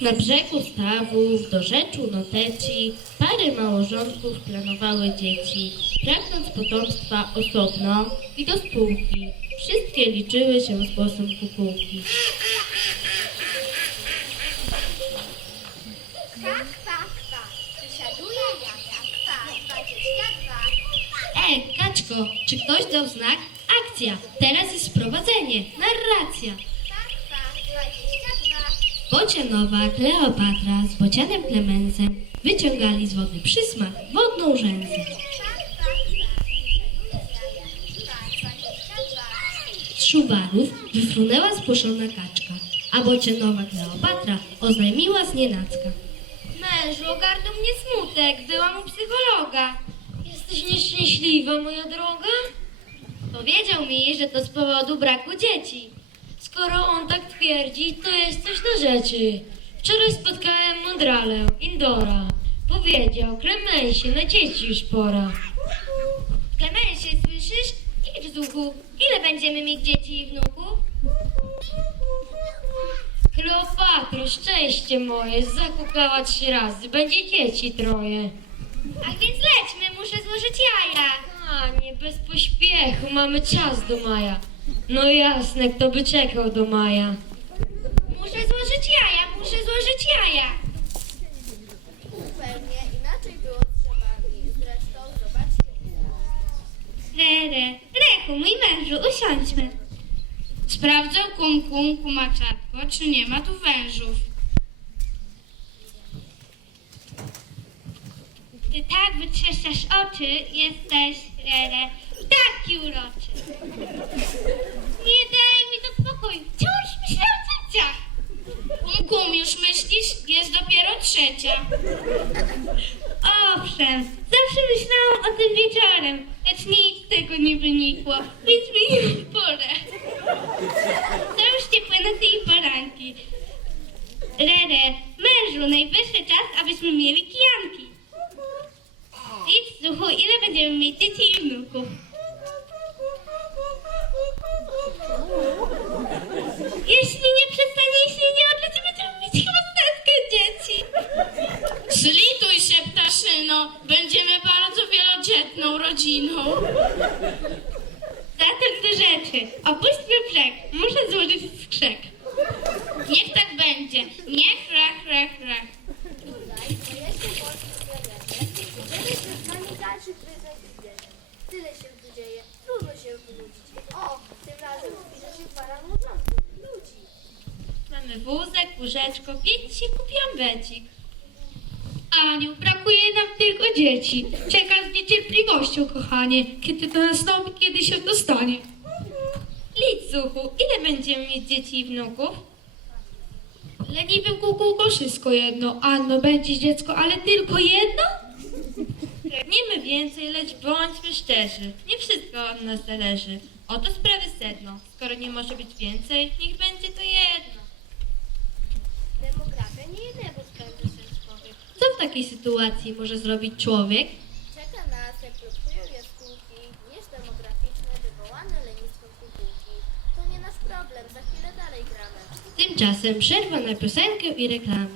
Na brzegu stawów, do rzeczu noteci, pary małżonków planowały dzieci, pragnąc potomstwa osobno i do spółki. Wszystkie liczyły się z głosem kukułki. Kwa, dwadzieścia dwa. E, Kaczko, czy ktoś dał znak? Akcja! Teraz jest wprowadzenie, narracja. Bocianowa Kleopatra z bocianem Klemensem wyciągali z wody przysmak, wodną rzęsę. Z szuwarów wyfrunęła spłoszona kaczka, a bocianowa Kleopatra oznajmiła znienacka. Mężu, ogarnął mnie smutek, byłam u psychologa. Jesteś nieszczęśliwa, moja droga? Powiedział mi, że to z powodu braku dzieci. Skoro on tak twierdzi, to jest coś do rzeczy. Wczoraj spotkałem mądralę, Indora. Powiedział, Klemensie, na dzieci już pora. Klemensie, słyszysz? Idź w duchu. Ile będziemy mieć dzieci i wnuków? Kleopatro, szczęście moje, zakukała trzy razy, będzie dzieci troje. A więc lećmy, muszę złożyć jaja. A, nie bez pośpiechu, mamy czas do maja. No jasne, kto by czekał do maja. Muszę złożyć jaja, muszę złożyć jaja. Zupełnie inaczej było z żabami. Zresztą zobaczcie. Rere, Rechu, mój mężu, usiądźmy. Sprawdzał kum kum kumaczatko, czy nie ma tu wężów. Ty tak wytrzeszczasz oczy, jesteś, Rere, taki uroczy. Nie daj mi to spokoju, wciąż myślę o dzieciach. Kum, już myślisz? Jest dopiero trzecia. Owszem, zawsze myślałam o tym wieczorem, lecz nic z tego nie wynikło, więc mi w porę. Są nocy i poranki. Rere, mężu, najwyższy czas, abyśmy mieli kijanki. Idź, duchu, ile będziemy mieć dzieci i wnuków? Jeśli nie przestaniesz jej nie odleci, będziemy mieć chyba setkę dzieci. Zlituj się, ptaszyno, będziemy bardzo wielodzietną rodziną. Zatem do rzeczy. Opuśćmy brzeg. Muszę złożyć skrzek. Niech tak będzie. Niech, rach, rach, rach. Tutaj, bo ja się mocno zjawiam. Tyle się z nami dalszy kryzys idzie. Tyle się tu dzieje. Trudno się wynudzić. O, tym razem pisze się para młodzonków. Ludzi. Mamy wózek, łóżeczko, więc się kupiłam becik. Aniu, brakuje nam tylko dzieci. Czekam z niecierpliwością, kochanie, kiedy to nastąpi, kiedy się to stanie. Lidz, zuchu, ile będziemy mieć dzieci i wnuków? Leniwym kukułko wszystko jedno. Anno, będzie dziecko, ale tylko jedno? Pragniemy więcej, lecz bądźmy szczerzy. Nie wszystko od nas zależy. Oto sprawy sedno. Skoro nie może być więcej, niech będzie to jedno. Demografia nie jednego człowiek. Co w takiej sytuacji może zrobić człowiek? Tymczasem przerwa na piosenkę i reklamy.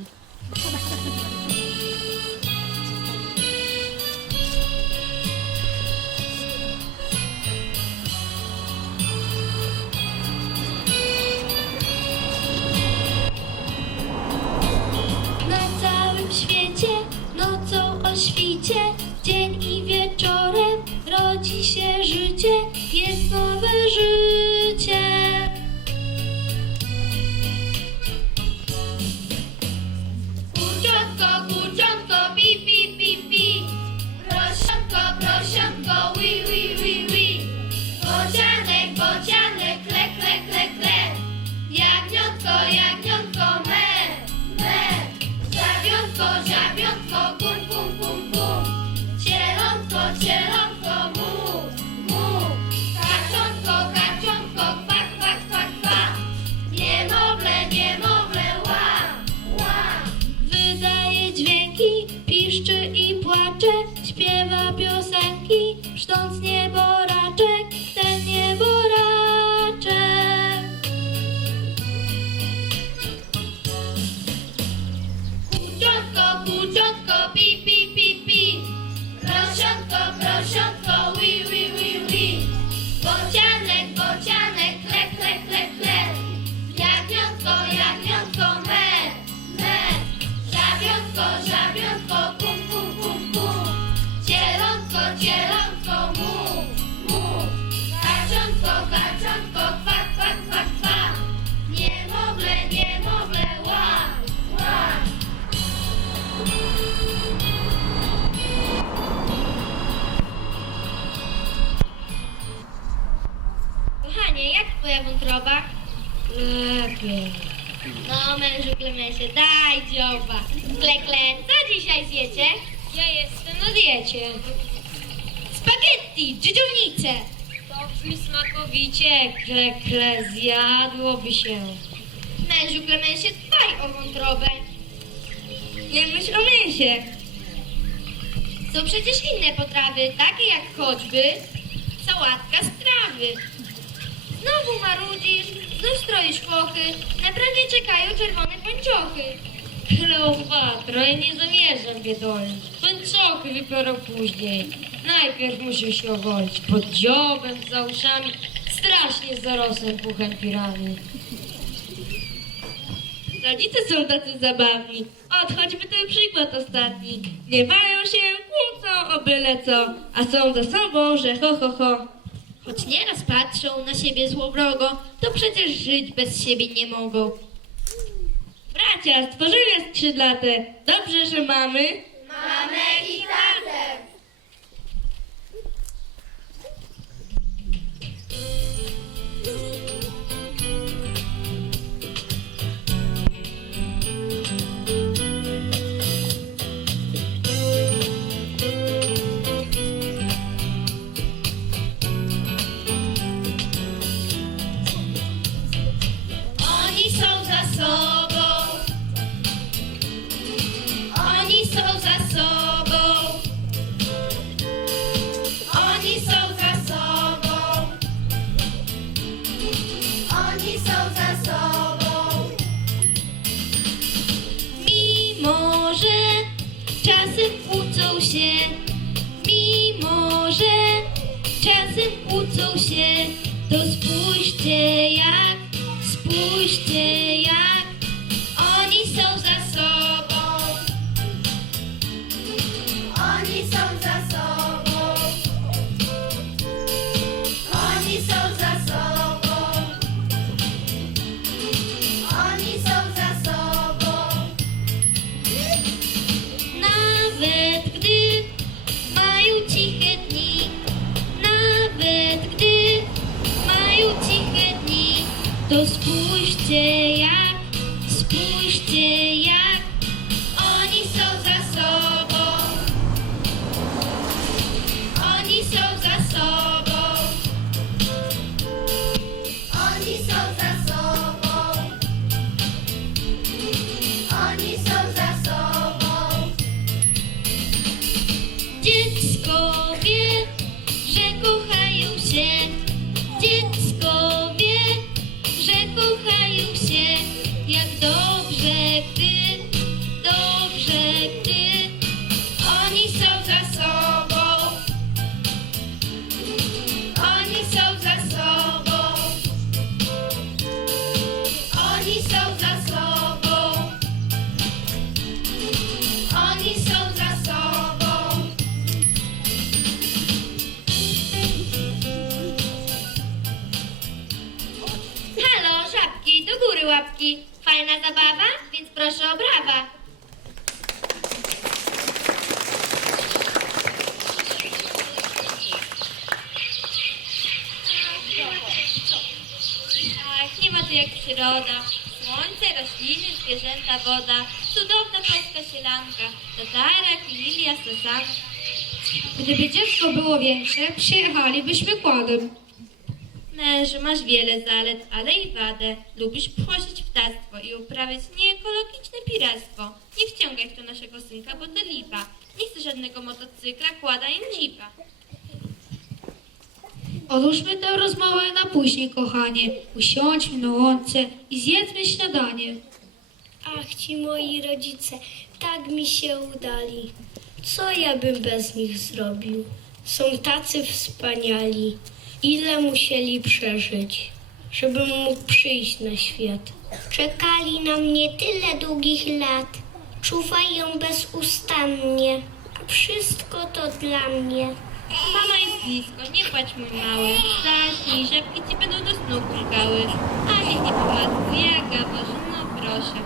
Na całym świecie nocą o świcie, To brzmi smakowicie, kle, kle, zjadłoby się. Mężu Klemensie, dbaj o wątrobę. Nie myśl o mięsie. Są przecież inne potrawy, takie jak choćby sałatka z trawy. Znowu marudzisz, znów stroisz fochy, na bramie czekają czerwone pończochy. Kleopatro, ja nie zamierzam biedolić. Pończochy wypiorą później. Najpierw muszę się ogolić pod dziobem, za uszami, strasznie zarosłem puchem pirami. Rodzice są tacy zabawni. Ot, choćby ten przykład ostatni. Gniewają się, kłócą o byle co, a są ze sobą, że ho, ho, ho. Choć nieraz patrzą na siebie złowrogo, to przecież żyć bez siebie nie mogą. Bracia, stworzenia skrzydlate, dobrze, że mamy. Przyroda. Słońce, rośliny, zwierzęta, woda. Cudowna polska sielanka. Tatarak, lilia, sasanka. Gdyby dziecko było większe, przyjechalibyśmy kładem. Mężu, masz wiele zalet, ale i wadę. Lubisz płosić ptactwo i uprawiać nieekologiczne piractwo. Nie wciągaj w to naszego synka, bo to lipa. Nie chcę żadnego motocykla, kłada i jeepa. Odłóżmy tę rozmowę na później, kochanie. Usiądźmy na łące i zjedzmy śniadanie. Ach, ci moi rodzice, tak mi się udali. Co ja bym bez nich zrobił? Są tacy wspaniali. Ile musieli przeżyć, żebym mógł przyjść na świat. Czekali na mnie tyle długich lat. Czuwają bezustannie. Wszystko to dla mnie. Mama blisko, nie płacz mój mały. Zaśnij, żabki ci będą do snu kumkały. A niech nie pomaskuje, jak gawasz, no proszę.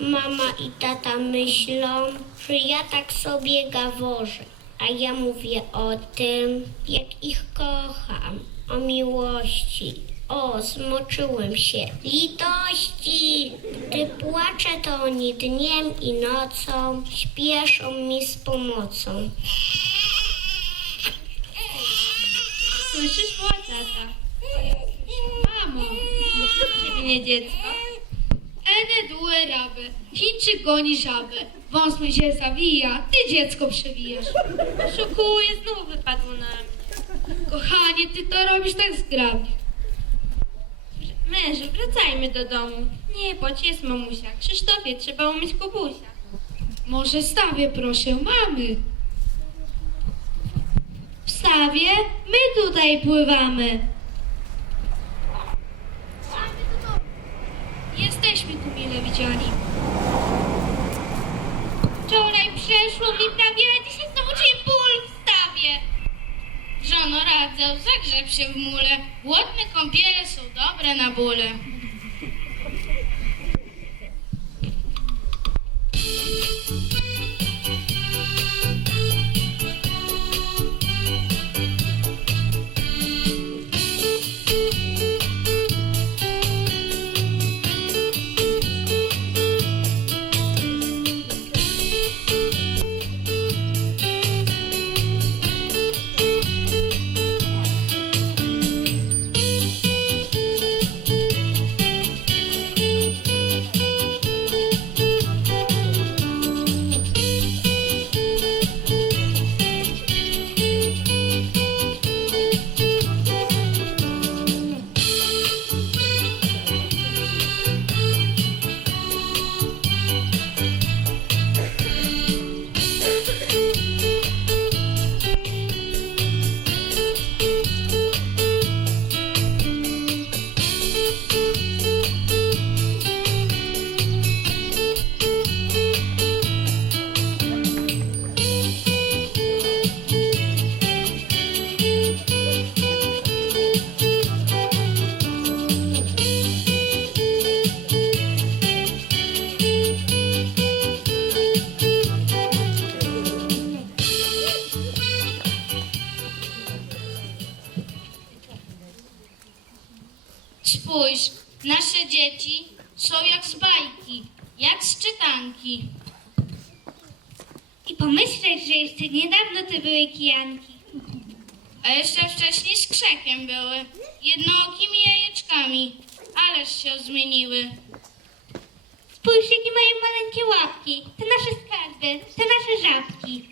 Mama i tata myślą, że ja tak sobie gaworzę. A ja mówię o tym, jak ich kocham, o miłości. O, zmoczyłem się. Litości! Gdy płaczę, to oni dniem i nocą śpieszą mi z pomocą. Słyszysz, tata? Mamo, Przewinie dziecko. ene due raby. Chińczyk goni żabę. Wąs mi się zawija, ty dziecko przewijasz. Szukuje, znów wypadło na mnie. Kochanie, ty to robisz tak zgrabnie. Mężu, wracajmy do domu. Nie, bądź jest mamusia. Krzysztofie, trzeba umyć kubusia. Może stawię, proszę, mamy. W stawie my tutaj pływamy. Jesteśmy tu mile widziani. Wczoraj przeszło mi prawie, a dzisiaj znowu czuję ból w stawie. Żono radzę, zagrzeb się w mule. Głodne kąpiele są dobre na bóle. Były, jednookimi jajeczkami, ależ się zmieniły. Spójrz, jakie mają maleńkie łapki. To nasze skarby, to nasze żabki.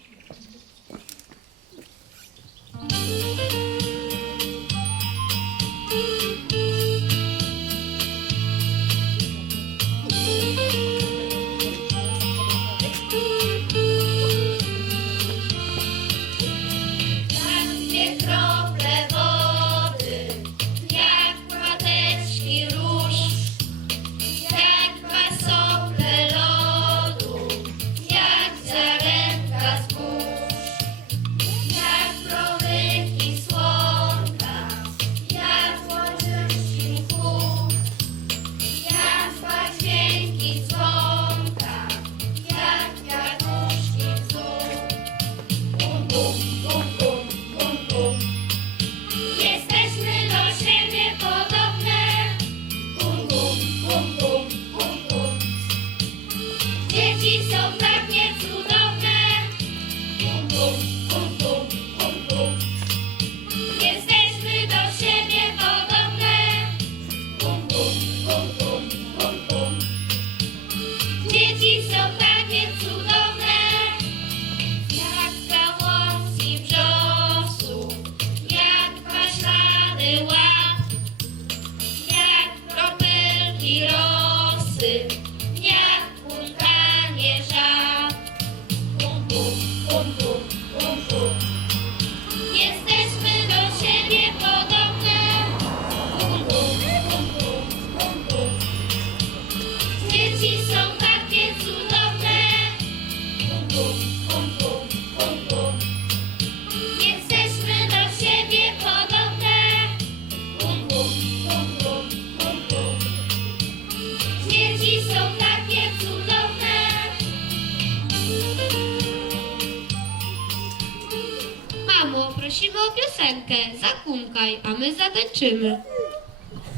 A my zatańczymy.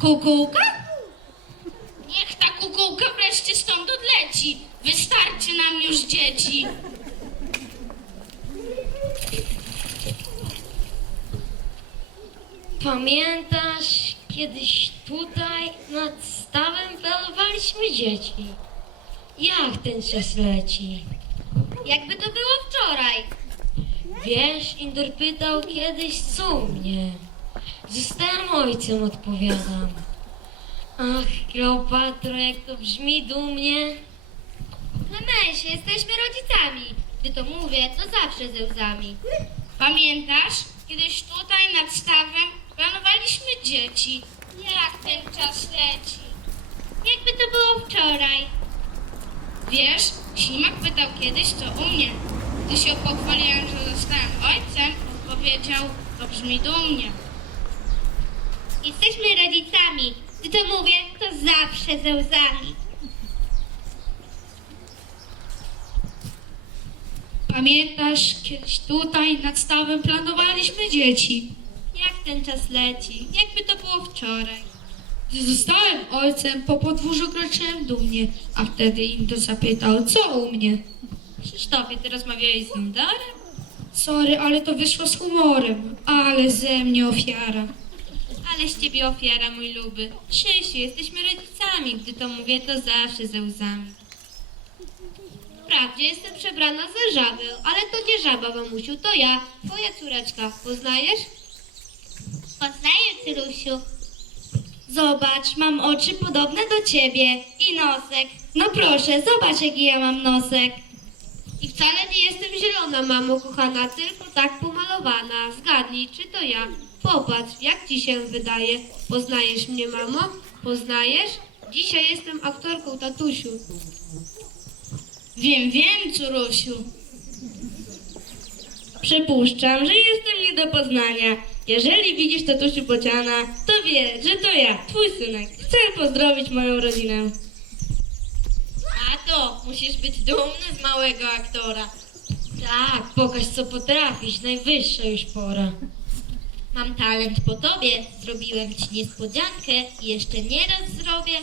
Kukułka? Niech ta kukułka wreszcie stąd odleci. Wystarczy nam już dzieci. Pamiętasz, kiedyś tutaj nad stawem planowaliśmy dzieci? Jak ten czas leci? Jakby to było wczoraj. Wiesz, Indor pytał kiedyś, co u mnie. Zostałem ojcem, odpowiadam. Ach, Kleopatro, jak to brzmi dumnie. Klemensie, jesteśmy rodzicami. Gdy to mówię, to zawsze ze łzami. Pamiętasz? Kiedyś tutaj nad stawem planowaliśmy dzieci. Jak ten czas leci. Jakby to było wczoraj. Wiesz, Ślimak pytał kiedyś, co u mnie. Gdy się pochwaliłem, że zostałem ojcem, powiedział, to brzmi dumnie. Jesteśmy rodzicami. Gdy to mówię, to zawsze ze łzami. Pamiętasz, kiedyś tutaj nad stawem planowaliśmy dzieci. Jak ten czas leci. Jakby to było wczoraj. Gdy zostałem ojcem, po podwórzu kroczyłem dumnie, a wtedy Indor zapytał, co u mnie. Krzysztofie, ty rozmawiałeś z Indorem? Sorry, ale to wyszło z humorem, ale ze mnie ofiara. Ale z ciebie ofiara, mój luby. Krzysiu, jesteśmy rodzicami. Gdy to mówię, to zawsze ze łzami. Wprawdzie jestem przebrana za żabę, ale to nie żaba, mamusiu, to ja, twoja córeczka. Poznajesz? Poznaję, Cyrusiu. Zobacz, mam oczy podobne do ciebie i nosek. No proszę, zobacz, jaki ja mam nosek. I wcale nie jestem zielona, mamo kochana, tylko tak pomalowana. Zgadnij, czy to ja. Popatrz, jak ci się wydaje. Poznajesz mnie, mamo? Poznajesz? Dzisiaj jestem aktorką, tatusiu. Wiem, wiem, córusiu. Przypuszczam, że jestem nie do poznania. Jeżeli widzisz tatusiu Bociana, to wie, że to ja, twój synek. Chcę pozdrowić moją rodzinę. A to, musisz być dumny z małego aktora. Tak, pokaż co potrafisz, najwyższa już pora. Mam talent po tobie, zrobiłem ci niespodziankę i jeszcze nie raz zrobię.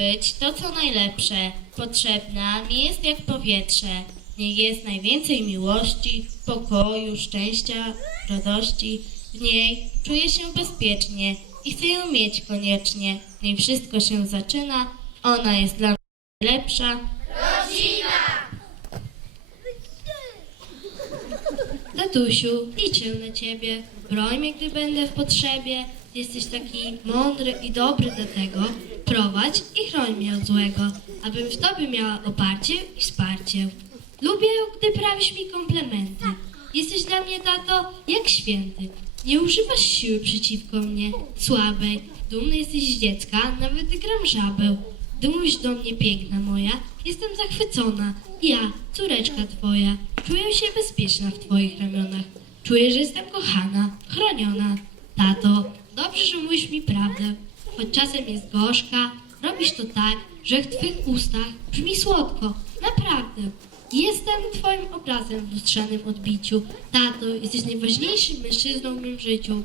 Być to, co najlepsze. Potrzebna mi jest jak powietrze. Niej jest najwięcej miłości, pokoju, szczęścia, radości. W niej czuję się bezpiecznie i chcę ją mieć koniecznie. W niej wszystko się zaczyna. Ona jest dla mnie najlepsza. Tatusiu, liczę na ciebie. Broń mnie, gdy będę w potrzebie. Jesteś taki mądry i dobry do tego. Prowadź i chroń mnie od złego, abym w tobie miała oparcie i wsparcie. Lubię, gdy prawisz mi komplementy. Jesteś dla mnie, tato, jak święty. Nie używasz siły przeciwko mnie, słabej. Dumny jesteś z dziecka, nawet gram żabeł. Gdy mówisz do mnie piękna moja, jestem zachwycona. Ja, córeczka twoja, czuję się bezpieczna w twoich ramionach. Czuję, że jestem kochana, chroniona. Tato, dobrze, że mówisz mi prawdę. Choć czasem jest gorzka, robisz to tak, że w twych ustach brzmi słodko. Naprawdę. Jestem twoim obrazem w lustrzanym odbiciu. Tato, jesteś najważniejszym mężczyzną w moim życiu.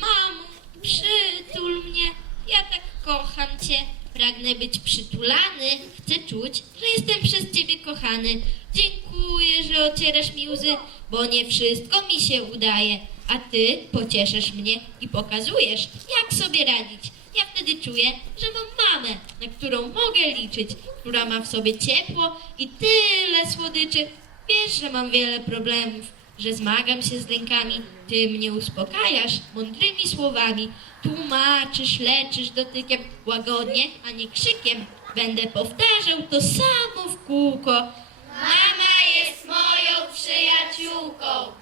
Mamo, przytul mnie. Ja tak kocham cię. Pragnę być przytulany. Chcę czuć, że jestem przez ciebie kochany. Dziękuję, że ocierasz mi łzy, bo nie wszystko mi się udaje. A ty pocieszasz mnie i pokazujesz, jak sobie radzić. Ja wtedy czuję, że mam mamę, na którą mogę liczyć, która ma w sobie ciepło i tyle słodyczy. Wiesz, że mam wiele problemów, że zmagam się z lękami. Ty mnie uspokajasz mądrymi słowami. Tłumaczysz, leczysz dotykiem łagodnie, a nie krzykiem. Będę powtarzał to samo w kółko. Mama jest moją przyjaciółką.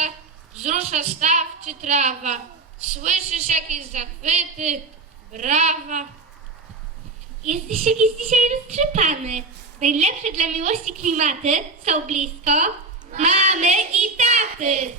Czasach wzrusza staw czy trawa? Słyszysz jakieś zachwyty, brawa? Jesteś jakiś dzisiaj roztrzepany. Najlepsze dla miłości klimaty są blisko mamy i taty.